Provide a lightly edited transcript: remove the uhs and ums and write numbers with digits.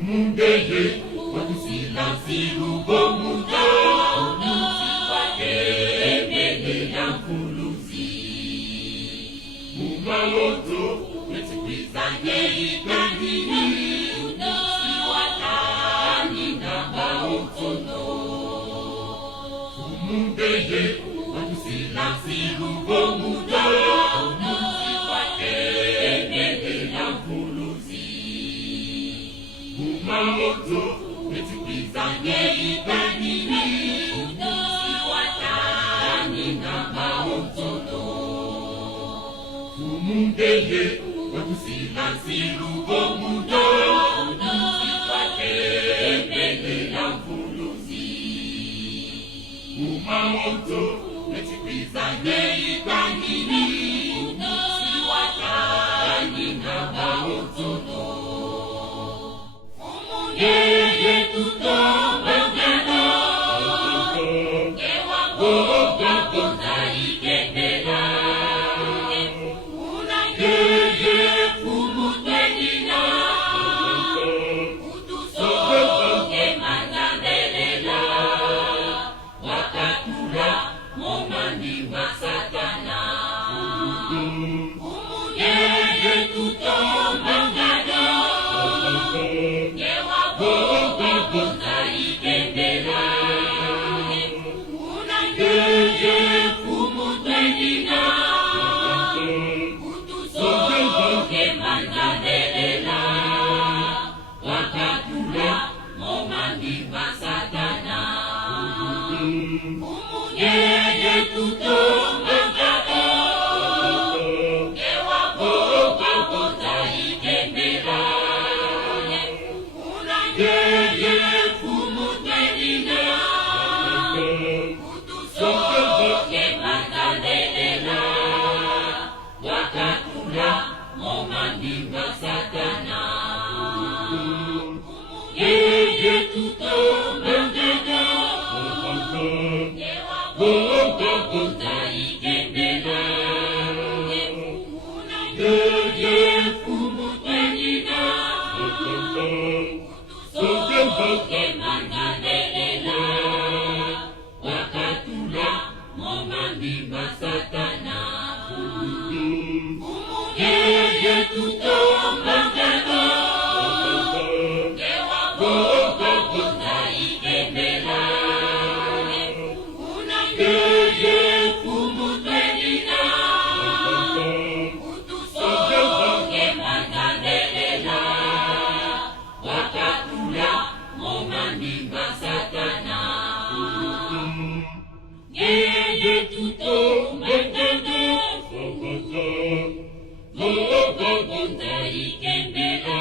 umungeye wakusilazirugo muda unuzi wake mbele ya mfuluzi mumaloto wetukwizanye ikanini unuzi watani na maotono umungeye wakusilazirugo muda unuzi wake mbele ya mfuluzi mumaloto wetukwizanye ikanini unuzi watani na maotono umungeye wakusilazirugo muda unuzi wake mbele ya mfuluzi mumaloto wetukwizanye ikanini unuzi watani na maotono umungeye tutomba ngano ewa boga konza ikendela unangeye kumutwenina utusoge mangandelela wakatula momani masatana umungeye tutomba ngano ewa boga konza ikendela unangeye kumutwenina utusoge mangandelela wakatula momani masatana umungeye tutomba ngano ewa boga konza ikendela unangeye kumutwenina utusoge mangandelela wakatula momani masatana umungeye tutomba ngano ewa boga konza ikendela unangeye kumutwenina utusoge mangandelela wakatula momani masatana umungeye tutomba ngano ewa boga konza ikendela unangeye kumutwenina utusoge mangandelela wakatula momani masatana ngeye tutomba ngano boga konza ikendela